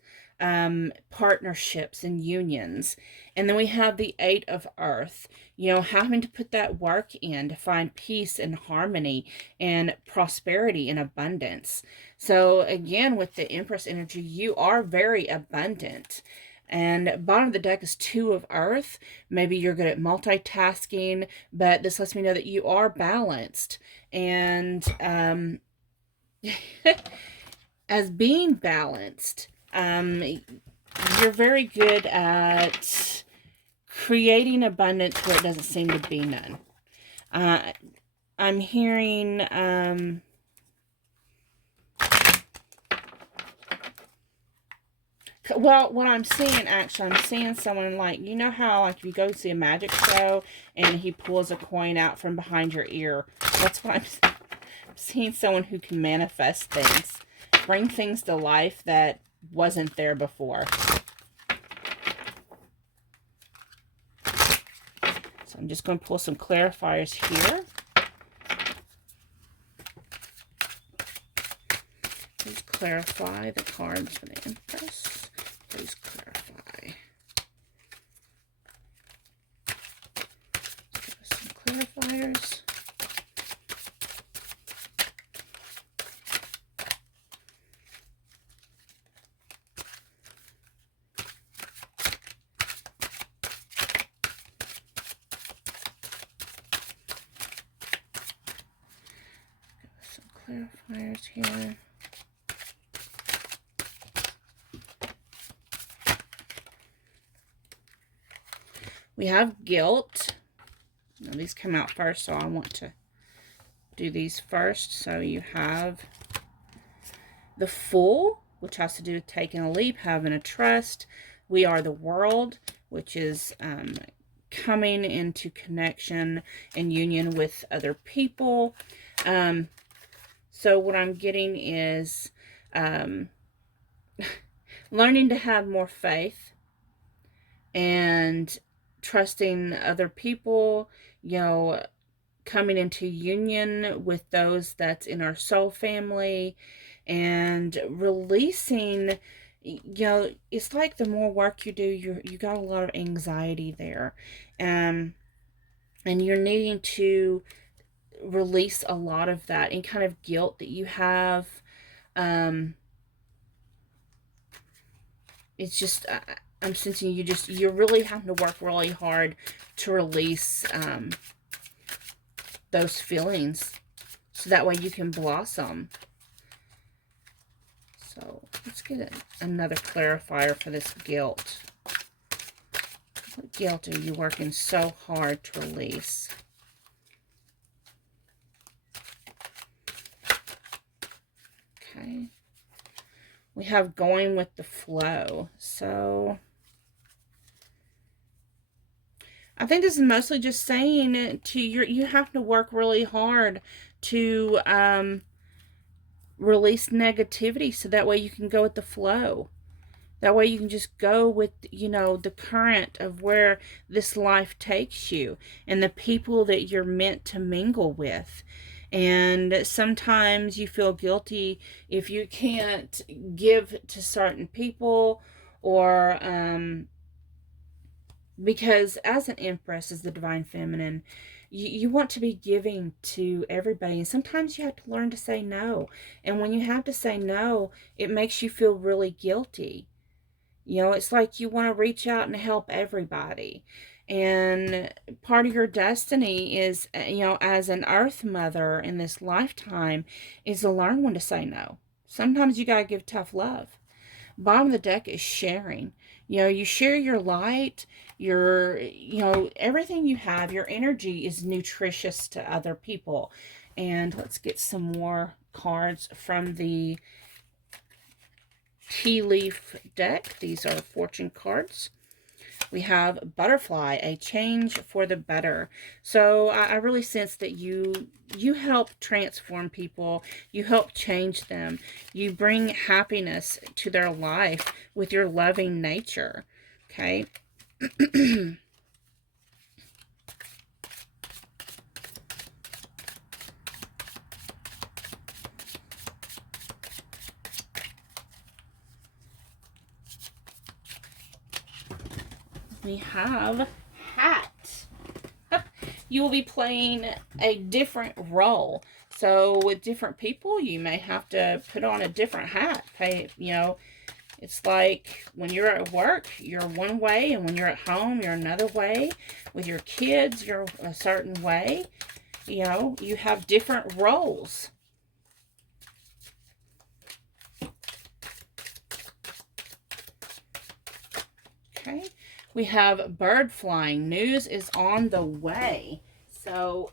partnerships and unions. And then we have the Eight of Earth, you know, having to put that work in to find peace and harmony and prosperity and abundance. So again, with the Empress energy, you are very abundant. And bottom of the deck is Two of Earth. Maybe you're good at multitasking, but this lets me know that you are balanced. And as being balanced, you're very good at creating abundance where it doesn't seem to be none. I'm hearing, well, what I'm seeing, actually, I'm seeing someone like, you know how, like, if you go see a magic show and he pulls a coin out from behind your ear? That's what I'm seeing, someone who can manifest things, bring things to life that wasn't there before. So I'm just going to pull some clarifiers here. Please clarify the cards for the Empress. Please clarify. Give us some clarifiers. Clarifiers here. We have guilt. Now, these come out first, so I want to do these first. So you have the Fool, which has to do with taking a leap, having a trust. We are the World, which is coming into connection and union with other people. So what I'm getting is learning to have more faith and trusting other people, you know, coming into union with those that's in our soul family, and releasing, you know, it's like the more work you do, you got a lot of anxiety there. And you're needing to release a lot of that, and kind of guilt that you have. It's just, I'm sensing you're really having to work really hard to release those feelings, so that way you can blossom. So let's get another clarifier for this guilt. What guilt are you working so hard to release? Okay. We have going with the flow. So I think this is mostly just saying to you have to work really hard to release negativity, so that way you can go with the flow. That way you can just go with, you know, the current of where this life takes you and the people that you're meant to mingle with. And sometimes you feel guilty if you can't give to certain people, or because as an Empress, as the Divine Feminine, you want to be giving to everybody. And sometimes you have to learn to say no. And when you have to say no, it makes you feel really guilty. You know, it's like you want to reach out and help everybody. And part of your destiny is, as an earth mother in this lifetime, is to learn when to say no. Sometimes you got to give tough love. Bottom of the deck is sharing. You share your light, everything you have, your energy is nutritious to other people. And let's get some more cards from the tea leaf deck. These are fortune cards. We have butterfly, a change for the better. So I really sense that you help transform people. You help change them. You bring happiness to their life with your loving nature. Okay. We have hat. You will be playing a different role. So with different people, you may have to put on a different hat. It's like when you're at work, you're one way, and when you're at home, you're another way. With your kids, you're a certain way. You have different roles. Okay. We have bird flying. News is on the way. So,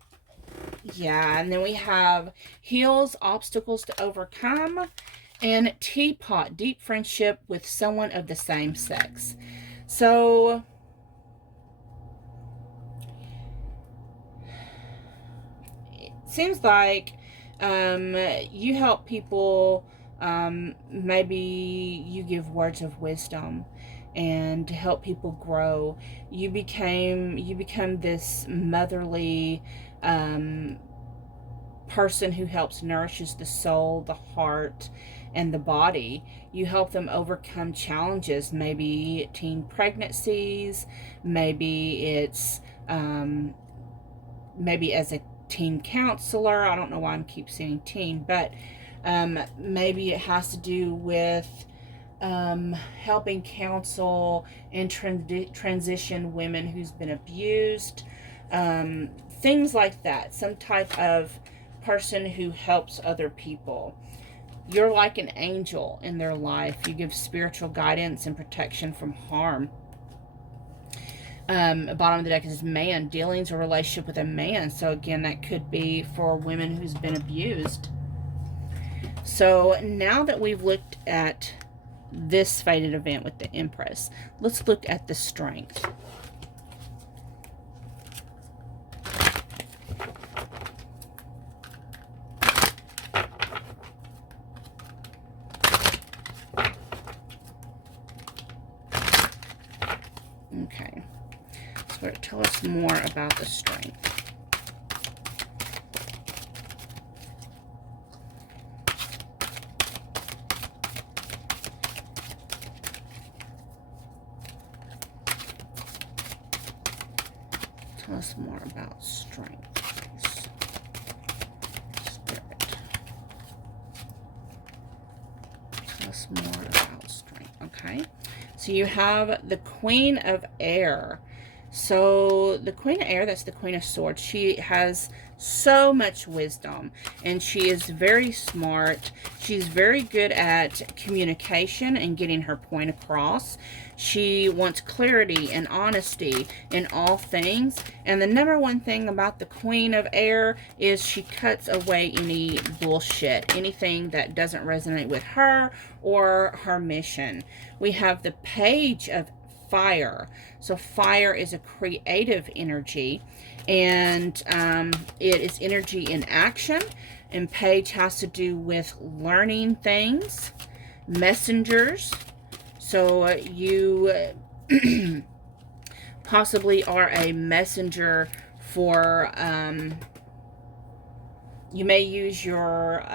yeah. And then we have heels, obstacles to overcome. And teapot, deep friendship with someone of the same sex. So, it seems like you help people. Maybe you give words of wisdom and to help people grow. You become this motherly person who helps nourishes the soul, the heart, and the body. You help them overcome challenges, maybe teen pregnancies, maybe it's maybe as a teen counselor. I don't know why I keep saying teen, but maybe it has to do with helping counsel and transition women who's been abused, things like that. Some type of person who helps other people. You're like an angel in their life. You give spiritual guidance and protection from harm. Bottom of the deck is man, dealings or relationship with a man. So again, that could be for women who's been abused. So now that we've looked at this fated event with the Empress, let's look at the strength. Okay, so tell us more about the strength. Tell us more about strength, please. Spirit. Tell us more about strength. Okay. So you have the Queen of Air. So the Queen of Air, that's the Queen of Swords. She has so much wisdom, and she is very smart. She's very good at communication and getting her point across. She wants clarity and honesty in all things. And the number one thing about the Queen of Air is she cuts away any bullshit, anything that doesn't resonate with her or her mission. We have the Page of Fire. So fire is a creative energy, and it is energy in action. And Page has to do with learning things, messengers. So you possibly are a messenger for, you may use your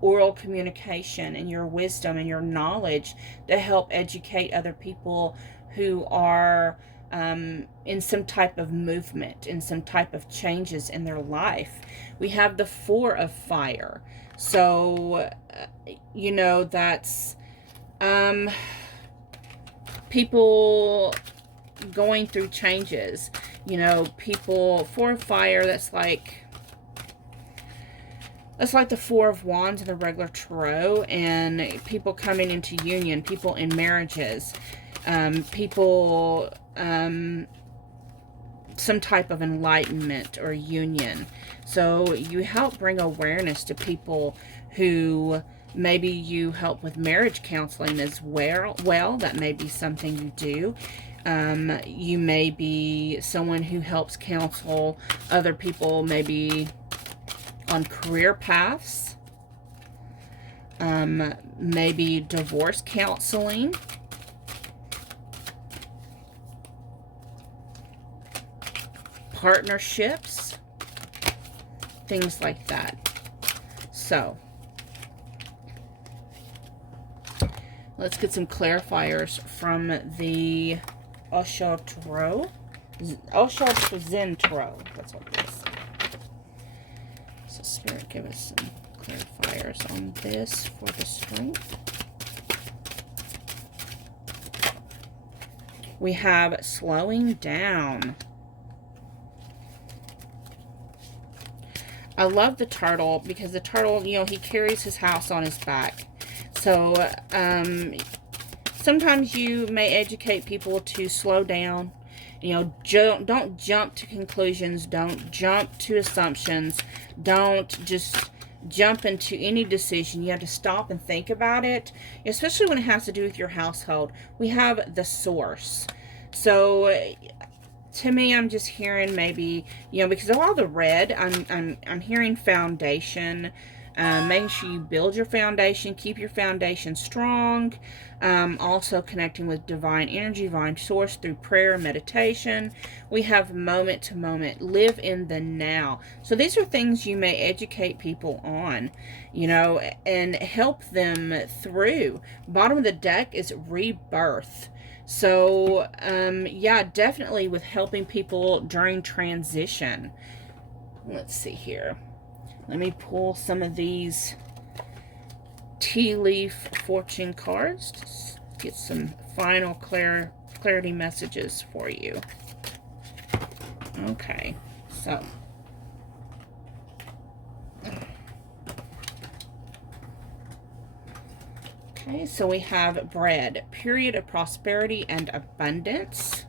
oral communication and your wisdom and your knowledge to help educate other people who are in some type of movement, in some type of changes in their life. We have the Four of Fire. So, that's people going through changes. You know, people, 4 of fire, that's like the 4 of wands in the regular tarot, and people coming into union, people in marriages, people, some type of enlightenment or union. So you help bring awareness to people who maybe you help with marriage counseling as well. That may be something you do. You may be someone who helps counsel other people, maybe on career paths, maybe divorce counseling, partnerships, things like that. So let's get some clarifiers from the Osho Tarot. Osho Zen Tarot. That's what it is. So Spirit, give us some clarifiers on this for the strength. We have slowing down. I love the turtle because the turtle, you know, he carries his house on his back. So sometimes you may educate people to slow down. You know, don't jump to conclusions. Don't jump to assumptions. Don't just jump into any decision. You have to stop and think about it, especially when it has to do with your household. We have the source. So to me, I'm just hearing maybe, you know, because of all the red, I'm hearing foundation. Making sure you build your foundation, keep your foundation strong. Also connecting with divine energy, divine source through prayer and meditation. We have moment to moment, live in the now. So these are things you may educate people on, you know, and help them through. Bottom of the deck is rebirth. So, yeah, definitely with helping people during transition. Let's see here. Let me pull some of these tea leaf fortune cards to get some final clarity messages for you. Okay, so we have bread, period of prosperity and abundance.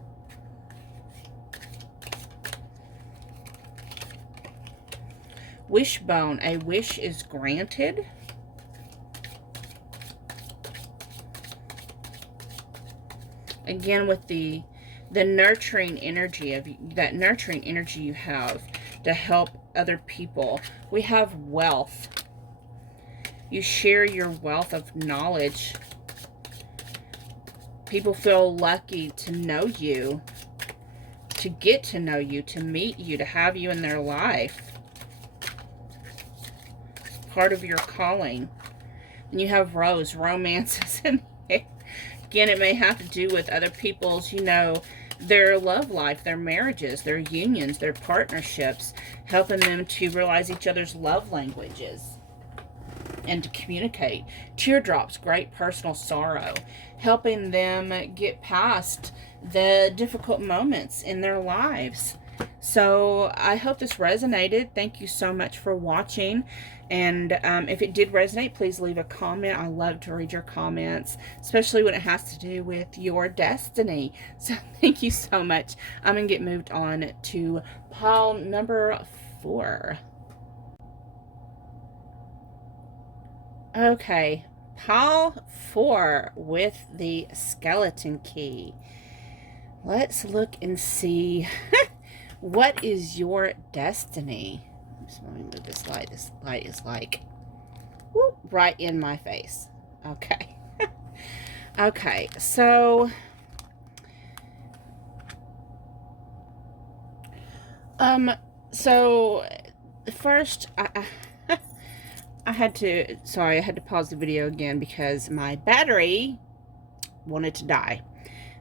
Wishbone, a wish is granted. Again, with the nurturing energy of that nurturing energy you have to help other people. We have wealth. You share your wealth of knowledge. People feel lucky to know you, to get to know you, to meet you, to have you in their life. Part of your calling. And you have rose, romances. And again, it may have to do with other people's, you know, their love life, their marriages, their unions, their partnerships, helping them to realize each other's love languages and to communicate. Teardrops, great personal sorrow, helping them get past the difficult moments in their lives. So I hope this resonated. Thank you so much for watching. And if it did resonate, please leave a comment. I love to read your comments, especially when it has to do with your destiny. So thank you so much. I'm going to get moved on to pile number 4. Okay, pile 4 with the skeleton key. Let's look and see what is your destiny. Let me move this light. This light is like whoop, right in my face. Okay. Okay, so first I had to pause the video again because my battery wanted to die.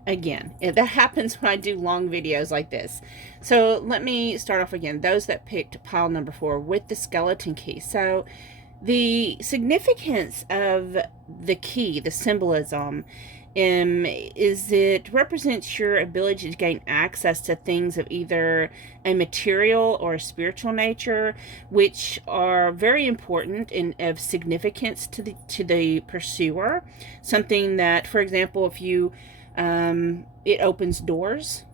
Again, that happens when I do long videos like this. So let me start off again. Those that picked pile number 4 with the skeleton key. So the significance of the key, the symbolism, Is it represents your ability to gain access to things of either a material or a spiritual nature, which are very important and of significance to the pursuer. Something that, for example, if you it opens doors,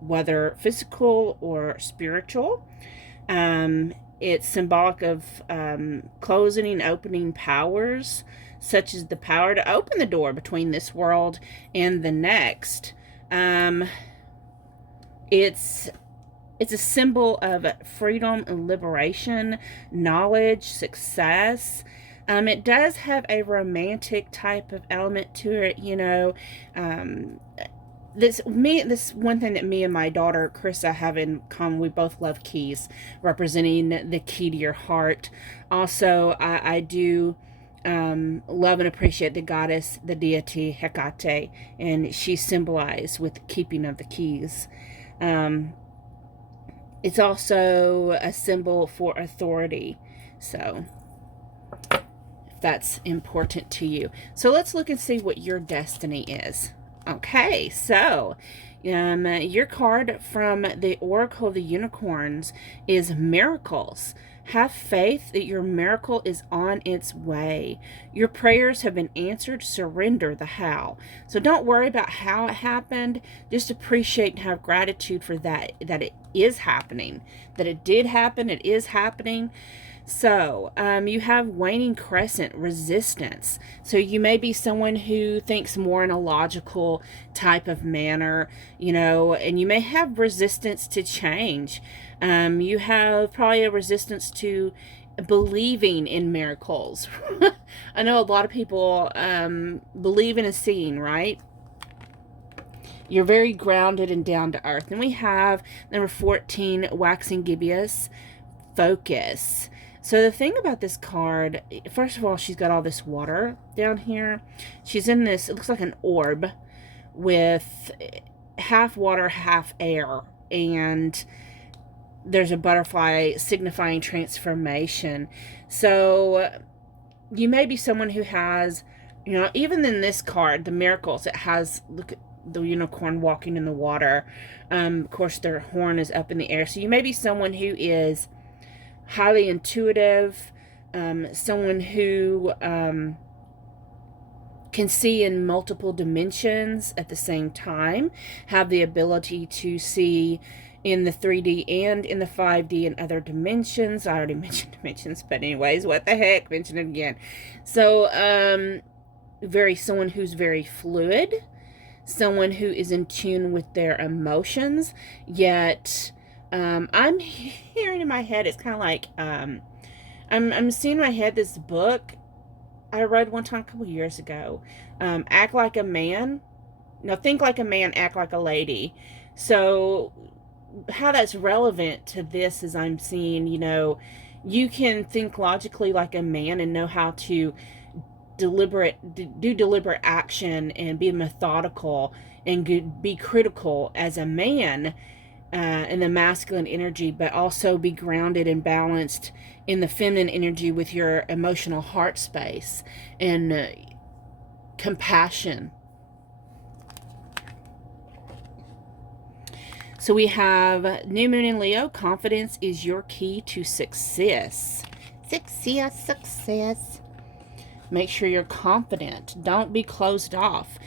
whether physical or spiritual. It's symbolic of closing and opening powers, such as the power to open the door between this world and the next. It's a symbol of freedom and liberation, knowledge, success. It does have a romantic type of element to it, you know. This one thing that me and my daughter Krista have in common. We both love keys, representing the key to your heart. Also, I do love and appreciate the goddess, the deity Hecate, and she's symbolized with the keeping of the keys. It's also a symbol for authority, so if that's important to you. So let's look and see what your destiny is. Okay, so your card from the Oracle of the Unicorns is Miracles. Have faith that your miracle is on its way. Your prayers have been answered. Surrender the how. So don't worry about how it happened. Just appreciate and have gratitude for that it is happening. That it did happen. It is happening. So, you have waning crescent, resistance. So you may be someone who thinks more in a logical type of manner, you know, and you may have resistance to change. You have probably a resistance to believing in miracles. I know a lot of people believe in a seeing, right? You're very grounded and down to earth. And we have number 14, waxing gibbous, focus. So the thing about this card, first of all, she's got all this water down here. She's in this, it looks like an orb with half water, half air. And there's a butterfly signifying transformation. So you may be someone who has, you know, even in this card, the miracles, it has, look at the unicorn walking in the water. Of course, their horn is up in the air. So you may be someone who is highly intuitive, someone who can see in multiple dimensions at the same time, have the ability to see in the 3D and in the 5D and other dimensions. I already mentioned dimensions, but anyways, what the heck, mention it again. So, someone who's very fluid, someone who is in tune with their emotions, yet I'm hearing in my head, it's kind of like, I'm seeing in my head this book I read one time a couple years ago, Act Like a Man. No, Think Like a Man, Act Like a Lady. So how that's relevant to this is I'm seeing, you know, you can think logically like a man and know how to do deliberate action and be methodical and be critical as a man, in the masculine energy, but also be grounded and balanced in the feminine energy with your emotional heart space and compassion. So we have New Moon in Leo. Confidence is your key to success. Success. Make sure you're confident. Don't be closed off.